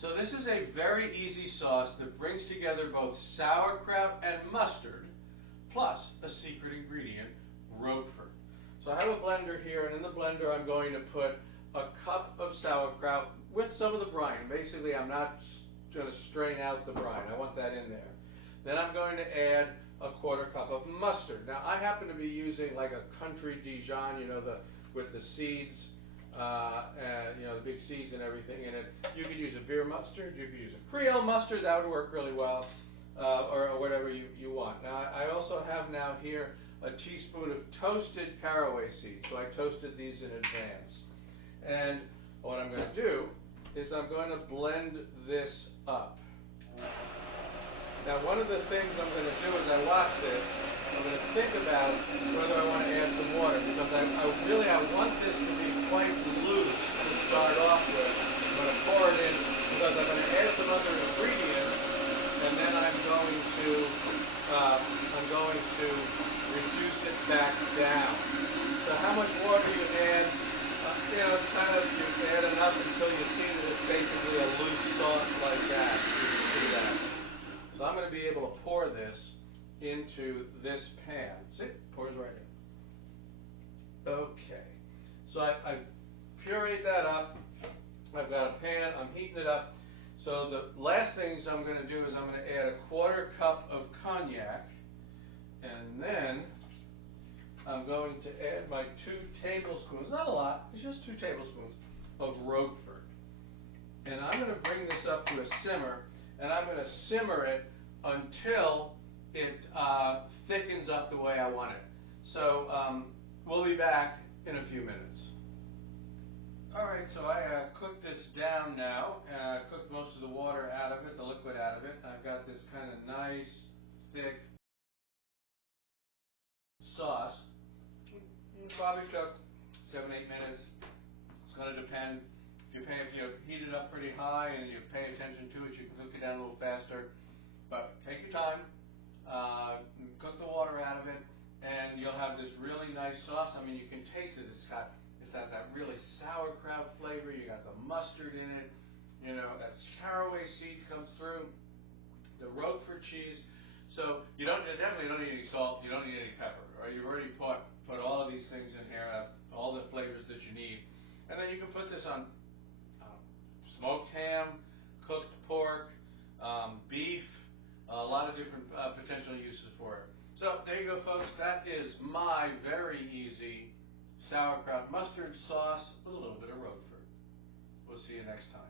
So this is a very easy sauce that brings together both sauerkraut and mustard, plus a secret ingredient, roquefort. So I have a blender here, and in the blender I'm going to put a cup of sauerkraut with some of the brine. Basically, I'm not going to strain out the brine. I want that in there. Then I'm going to add a quarter cup of mustard. Now I happen to be using like a country Dijon, with the seeds, and the big seeds and everything in it. You could use a beer mustard, you could use a creole mustard, that would work really well, or whatever you want. Now I also have now here a teaspoon of toasted caraway seeds. So I toasted these in advance. And what I'm going to do is I'm going to blend this up. Now one of the things I'm going to do as I watch this, I'm going to think about whether I want to add some water, because I want this to be quite loose to start off with. I'm going to pour it in because I'm going to add some other ingredients, and then I'm going to reduce it back down. So how much water you add? It's kind of, you add enough until you see that it's basically a loose sauce like that. You can see that. So I'm going to be able to pour this into this pan. See, it pours right in. Okay. So I've pureed that up. I've got a pan. I'm heating it up. So the last things I'm going to do is I'm going to add a quarter cup of cognac, and then I'm going to add my 2 tablespoons, not a lot, it's just 2 tablespoons of roquefort. And I'm going to bring this up to a simmer, and I'm going to simmer it until it thickens up the way I want it. So we'll be back in a few minutes. Alright, so I cooked this down now, and I cooked most of the water out of it, the liquid out of it. I've got this kind of nice, thick sauce. It probably took 7-8 minutes. It's going to depend. If you heat it up pretty high and you pay attention to it, you can cook it down a little faster. But take your time, cook the water out of it, and you'll have this really nice sauce. I mean, you can taste it. It's got that really sauerkraut flavor. You got the mustard in it. That caraway seed comes through. The roquefort cheese. So you definitely don't need any salt. You don't need any pepper. Right? You've already put all of these things in here, all the flavors that you need. And then you can put this on smoked ham, cooked pork, beef, a lot of different potential uses for it. So there you go, folks. That is my very easy sauerkraut mustard sauce with a little bit of roquefort. We'll see you next time.